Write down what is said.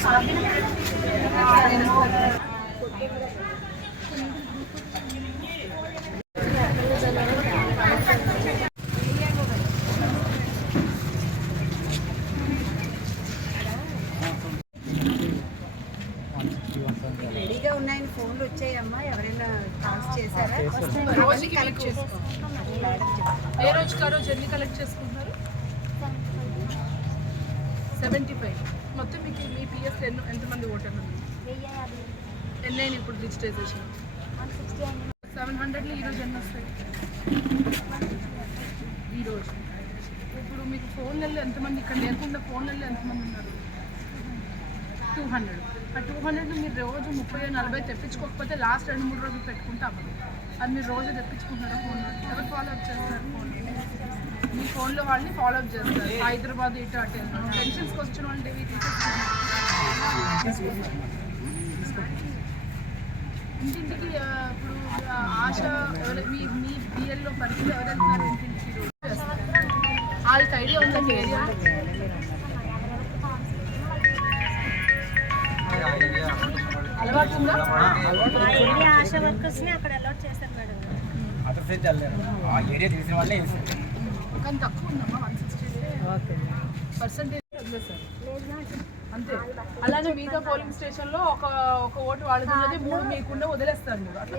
రెడీగా ఉన్నాయని ఫోన్లు వచ్చాయమ్మా, ఎవరైనా కాల్స్ చేశారా? రోజుకి కలెక్ట్ చేసుకో. ఏ రోజుకి ఆ రోజు ఎన్ని కలెక్ట్ చేసుకుంటారు? 75. మొత్తం మీకు మీ పిఎస్ ఎంతమంది ఓటర్లు ఎన్నైనా ఇప్పుడు రిజిస్ట్రేషన్ 700లో ఈరోజు ఎన్ని వస్తాయి? ఈరోజు ఇప్పుడు మీకు ఫోన్లలో ఎంతమంది, ఇక్కడ లేకుండా ఫోన్లలో ఎంతమంది ఉన్నారు? 200. ఆ 200 మీరు రోజు 30-40 తెప్పించుకోకపోతే లాస్ట్ 2-3 రోజులు పెట్టుకుంటాం. అది మీరు రోజు తెప్పించుకుంటారా? ఫోన్ ఎవరు ఫాలో అప్ చేస్తారు? ఫోన్ మీ ఫోన్లో వాళ్ళని ఫాలో అప్ చేస్తారు. హైదరాబాద్ ఇటు అటు పెన్షన్స్కి వచ్చిన వాళ్ళు టీవీ ఇంటింటికి ఇప్పుడు ఆశ ఎవరు మీ బిఎల్లో పరిస్థితి ఎవరు వెళ్తున్నారు? ఇంటింటికి రోజు చేస్తారు. వాళ్ళకి ఐడియా ఉందండి ఏరియా అలవాటు ఉందా? ఆశా వర్కర్స్ని అక్కడ అలవాట్ చేశారు మేడం. కానీ తక్కువ ఉందమ్మా 160% వదిలేసారు అంతే. అలానే మీతో పోలింగ్ స్టేషన్లో ఒక ఓటు వాళ్ళది ఉన్నది 3 మీకుండా వదిలేస్తారు మీరు. అట్లా